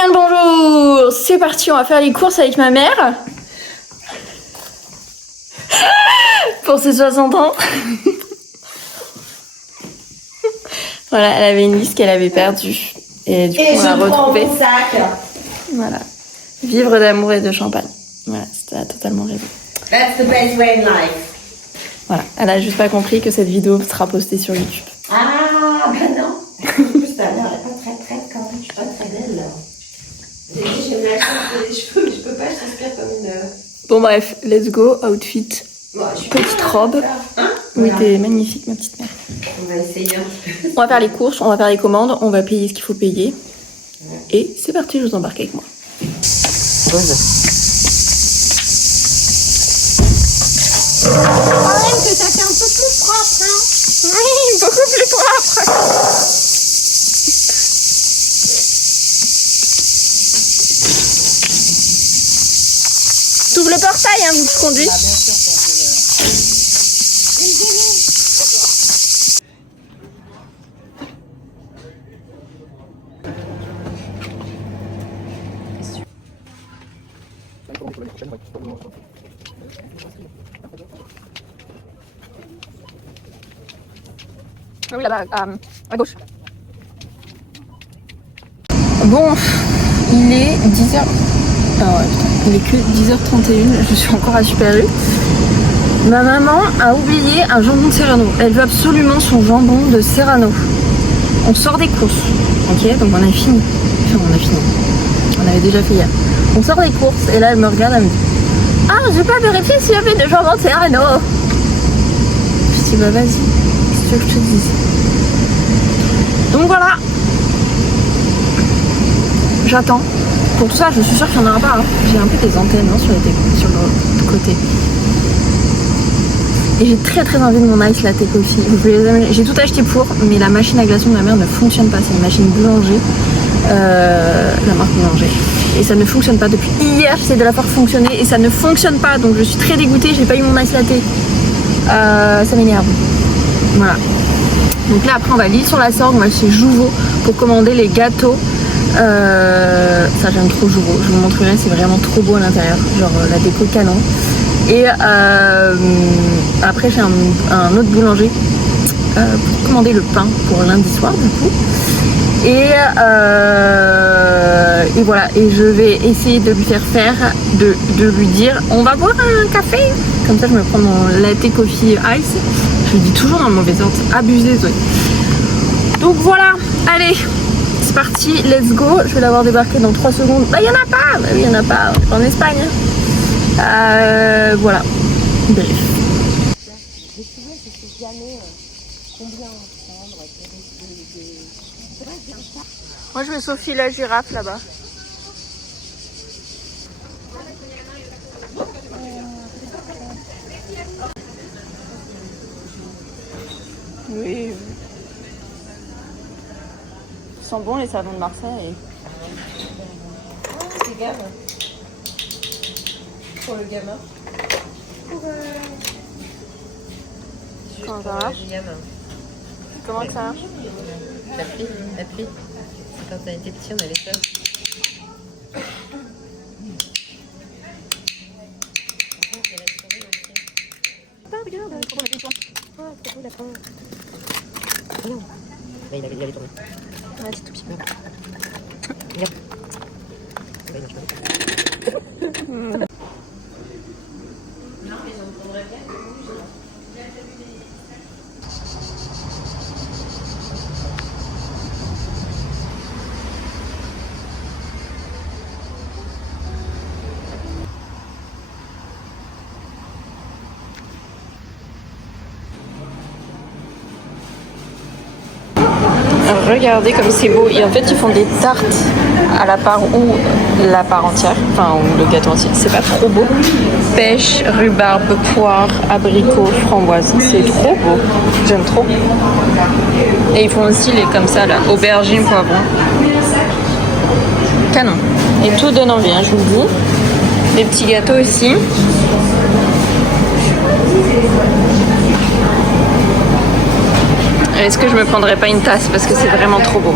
bien le bonjour. C'est parti, on va faire les courses avec ma mère. Pour ses 60 ans. Voilà, elle avait une liste qu'elle avait perdue. Et du coup, on l'a retrouvée. Voilà. Vivre d'amour et de champagne. Voilà, c'était totalement rêvé. That's the best way in life. Voilà, elle a juste pas compris que cette vidéo sera postée sur YouTube. Ah, ben non. En plus, ta mère, elle est pas très traite quand même. Je suis pas très belle, là. J'ai dit, j'ai mal les cheveux, mais je peux pas, je transpire comme une... Bon bref, let's go, outfit. Bon, Petite robe. Hein, Oui, voilà. t'es magnifique, ma petite mère. On va essayer un petit peu. On va faire les courses, on va faire les commandes, on va payer ce qu'il faut payer. Et c'est parti, je vous embarque avec moi. Pose. Quand même que ça fait un peu plus propre, hein. Oui, beaucoup plus propre. T'ouvres le portail, hein, vu que je conduis. Ah, bien sûr, Oui, là-bas, à gauche. Bon, il est 10h. Ah ouais, putain, il est que 10h31, je suis encore à Super U. Ma maman a oublié un jambon de Serrano. Elle veut absolument son jambon de Serrano. On sort des courses, ok? Donc on a fini. Enfin, on a fini. On avait déjà fait hier. On sort des courses et là elle me regarde, elle me dit: ah, j'ai pas vérifié s'il y avait des jambons de Serrano. Je dis: bah vas-y, qu'est-ce que tu veux que je te dise? Donc voilà. J'attends. Pour ça, je suis sûre qu'il n'y en aura pas. Hein. J'ai un peu des antennes hein, sur le côté. Et j'ai très très envie de mon ice latte coffee. J'ai tout acheté pour, mais la machine à glaçons de ma mère ne fonctionne pas. C'est une machine boulanger, la marque boulanger. Et ça ne fonctionne pas. Depuis hier, j'essaie de la faire fonctionner et ça ne fonctionne pas. Donc je suis très dégoûtée. J'ai pas eu mon ice latte. Ça m'énerve. Voilà. Donc là après on va à l'Île-sur-la-Sorgue, on va chez Jouveau pour commander les gâteaux. Ça j'aime trop Jouveau, je vous montrerai, c'est vraiment trop beau à l'intérieur, genre la déco canon. Et après j'ai un autre boulanger pour commander le pain pour lundi soir du coup. Et voilà, et je vais essayer de lui de lui dire on va boire un café. Comme ça je me prends mon latte coffee ice. Je le dis toujours dans le mauvais ordre, abusé Zoé. Donc voilà, allez, c'est parti, let's go. Je vais l'avoir débarqué dans 3 secondes. Bah il y en a pas, bah oui il y en a pas, on est en Espagne. Voilà, bref. Décider, je sais jamais combien prendre. Moi je mets Sophie la girafe là-bas. Oui. Ils sont bons les savons de Marseille. c'est gamme. Pour le gamin. Comment ça marche? Comment que ça marche? L'appli. C'est quand on était petit, on avait ça. Regarde, comment on a fait ça? Oh, c'est trop d'accord. Là, il avait tourné. Ouais, c'est tout petit. Regardez comme c'est beau. Et en fait, ils font des tartes à la part ou la part entière. Enfin, ou le gâteau entier. C'est pas trop beau. Pêche, rhubarbe, poire, abricot, framboise. C'est trop beau. J'aime trop. Et ils font aussi les comme ça là. Aubergine, poivron. Canon. Et tout donne envie, hein, je vous le dis. Des petits gâteaux aussi. Est-ce que je me prendrais pas une tasse parce que c'est vraiment trop beau?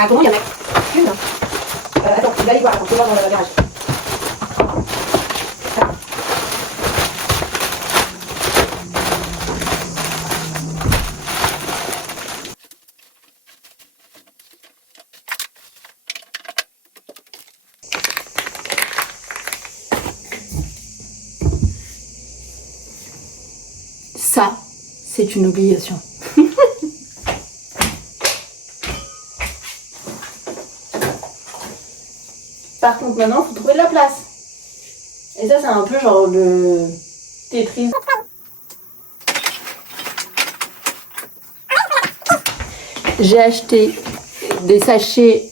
Bah, comment il y en a une? Attends, je vais aller voir, attends, je vais voir dans le garage. Ça, c'est une obligation. Par contre, maintenant, il faut trouver de la place. Et ça, c'est un peu genre le Tetris. J'ai acheté des sachets,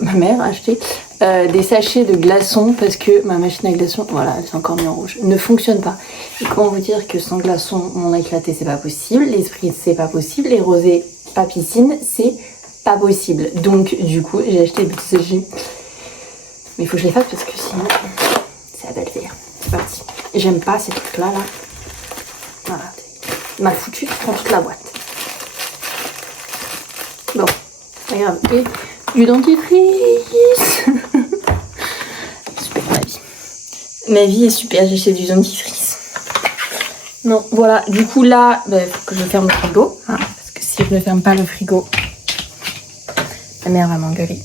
ma mère a acheté des sachets de glaçons parce que ma machine à glaçons, voilà, elle s'est encore mise en rouge, ne fonctionne pas. Et comment vous dire que sans glaçons, mon éclaté, c'est pas possible, les spritz, c'est pas possible, les rosés, pas piscine, c'est pas possible. Donc, du coup, j'ai acheté des petits sachets. Mais il faut que je les fasse parce que sinon, c'est la belle délire. C'est parti. Et j'aime pas ces trucs-là, là. Voilà. Mal foutu, tu prends toute la boîte. Bon, regarde. Et du dentifrice. Super, ma vie. Ma vie est super, j'ai acheté du dentifrice. Non, voilà. Du coup, là, il faut que je ferme le frigo. Hein, parce que si je ne ferme pas le frigo, ma mère va m'engueuler.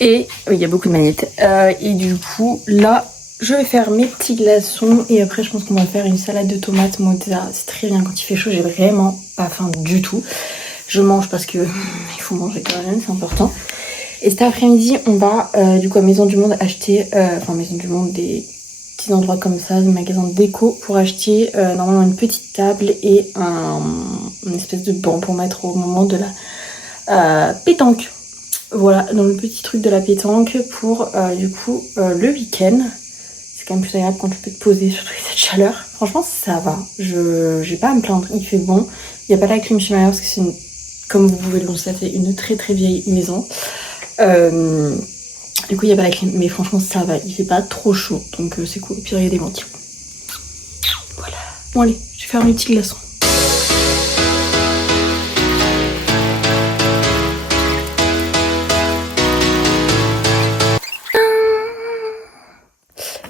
Et oui, il y a beaucoup de manettes. Et du coup, là, je vais faire mes petits glaçons. Et après, je pense qu'on va faire une salade de tomates mozzarella. C'est très bien quand il fait chaud. J'ai vraiment pas faim du tout. Je mange parce que il faut manger quand même, c'est important. Et cet après-midi, on va du coup à Maison du Monde acheter, Maison du Monde, des petits endroits comme ça, des magasins de déco pour acheter normalement une petite table et une espèce de banc pour mettre au moment de la pétanque. Voilà, dans le petit truc de la pétanque pour du coup le week-end. C'est quand même plus agréable quand tu peux te poser, surtout avec cette chaleur. Franchement, ça va. J'ai pas à me plaindre, il fait bon. Il n'y a pas la clim chez ma mère parce que c'est, comme vous pouvez le constater, une très très vieille maison. Du coup, il n'y a pas la clim, mais franchement, ça va. Il fait pas trop chaud, donc c'est cool. Puis il y a des ventilos. Voilà. Bon, allez, je vais faire mes petits glaçons.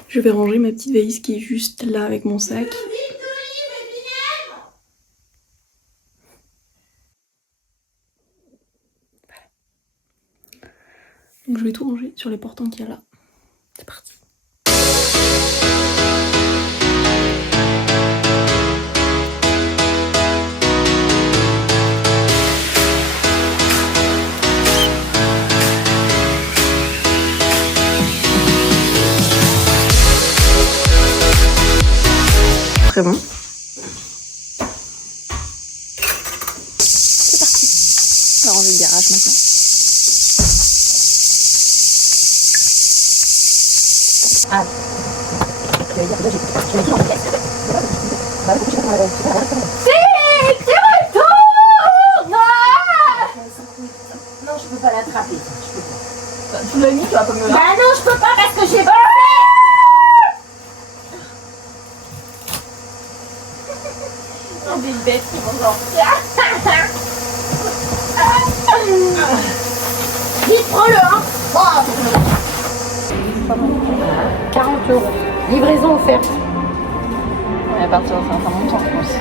Je vais ranger ma petite valise qui est juste là avec mon sac. Donc je vais tout ranger sur les portants qu'il y a là. C'est parti. Très bon. C'est parti. On va ranger le garage maintenant. Ah, je vais dire, là, je l'ai dit en pièce. Bah, faut que je fasse ma non, je peux pas l'attraper. Je peux pas. Tu l'as mis, tu vas pas me le. Bah non, je peux pas parce que j'ai pas. Oh, des bêtes qui vont sortir. Vite, prends-le, hein. Oh. 40 €. Livraison offerte. Et à partir de 500 montants, je pense.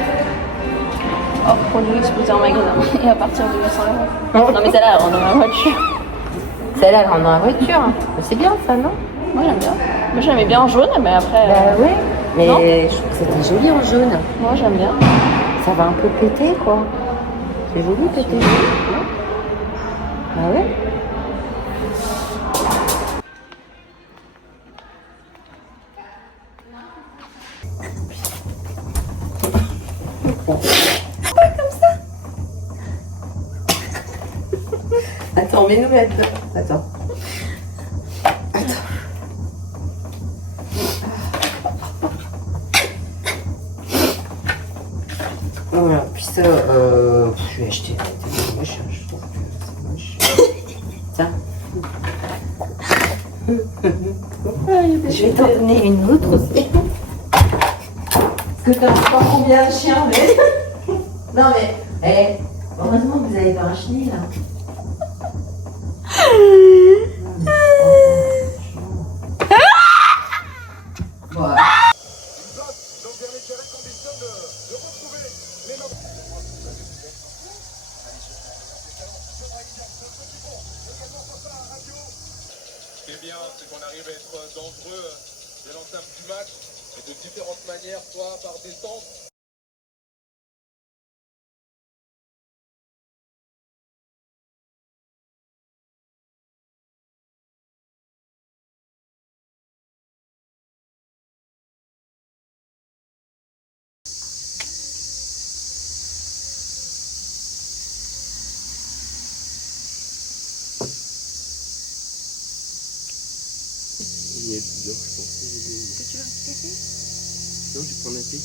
Oh, produit exposé en magasin. Et à partir de 800 €. Non, mais celle-là, elle rentre dans ma voiture. Celle-là, elle rentre dans la voiture. C'est bien ça, non? Moi, j'aime bien. Moi, j'aimais bien en jaune, mais après. Bah oui. Mais non, je trouve que c'était joli en jaune. moi, j'aime bien. Ça va un peu péter, quoi. C'est joli, péter. Bah ouais. Attends, mets-nous là-dedans. Attends. Voilà, puis ça, je vais acheter. C'est moche, je trouve que c'est moche. Tiens. Je vais t'en donner une autre aussi. Parce que t'as pas combien de chiens, mais. Non, mais. Heureusement que vous avez pas un chenil là. Ce qui est bien, c'est qu'on arrive à être dangereux dès l'entame du match, et de différentes manières, soit par descente. Il est plusieurs, je pense. Est-ce que tu veux un petit café? Non, je vais prendre un thé.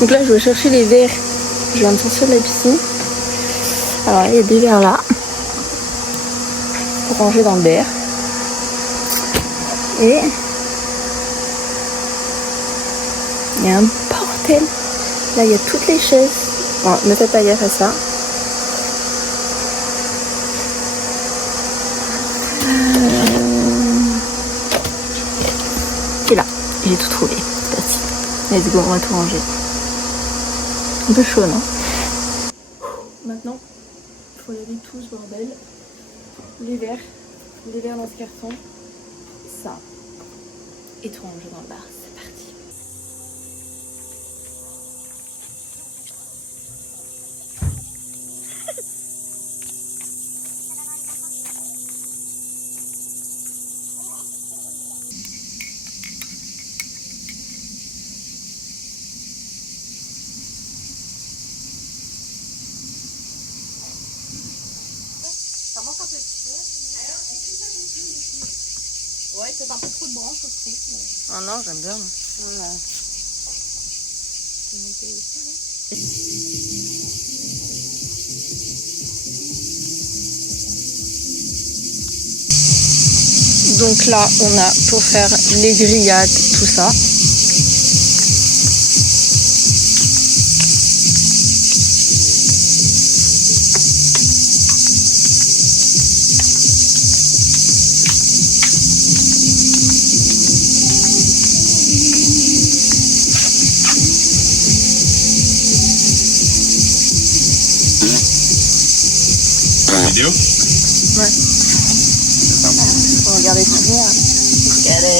Donc là je vais chercher les verres. Je viens de sortir de la piscine. Alors il y a des verres là. Pour ranger dans le verre. Et il y a un bordel. Là il y a toutes les chaises. Bon, ne faites pas gaffe à ça. Et là, j'ai tout trouvé. C'est parti. Let's go, on va tout ranger. Un peu chaud, non? Maintenant, il faut laver tout ce bordel. Les verres dans ce carton, ça, et tout ranger dans le bar. C'est parti. Ouais, c'est un peu trop de branches aussi. Oh non, j'aime bien. Voilà. Donc là, on a pour faire les grillades, tout ça. Vidéo? Ouais. Faut regarder tout bien. Regardez.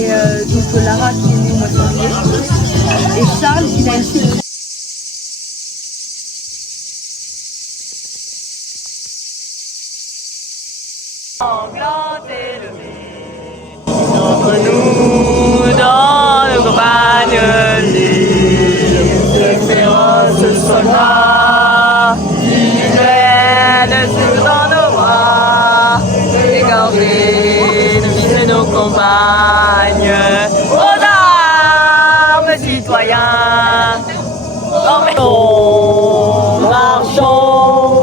Et donc Lara qui est née au mois de janvier. Et Charles il a une fille. Entre nous, dans nos campagnes, les féroces soldats qui viennent dans nos bras, égorger de viser nos compagnes. Aux armes, citoyens, marchons,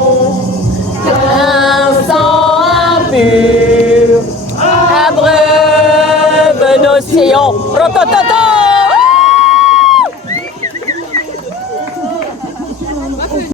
un sang impur abreuve nos sillons.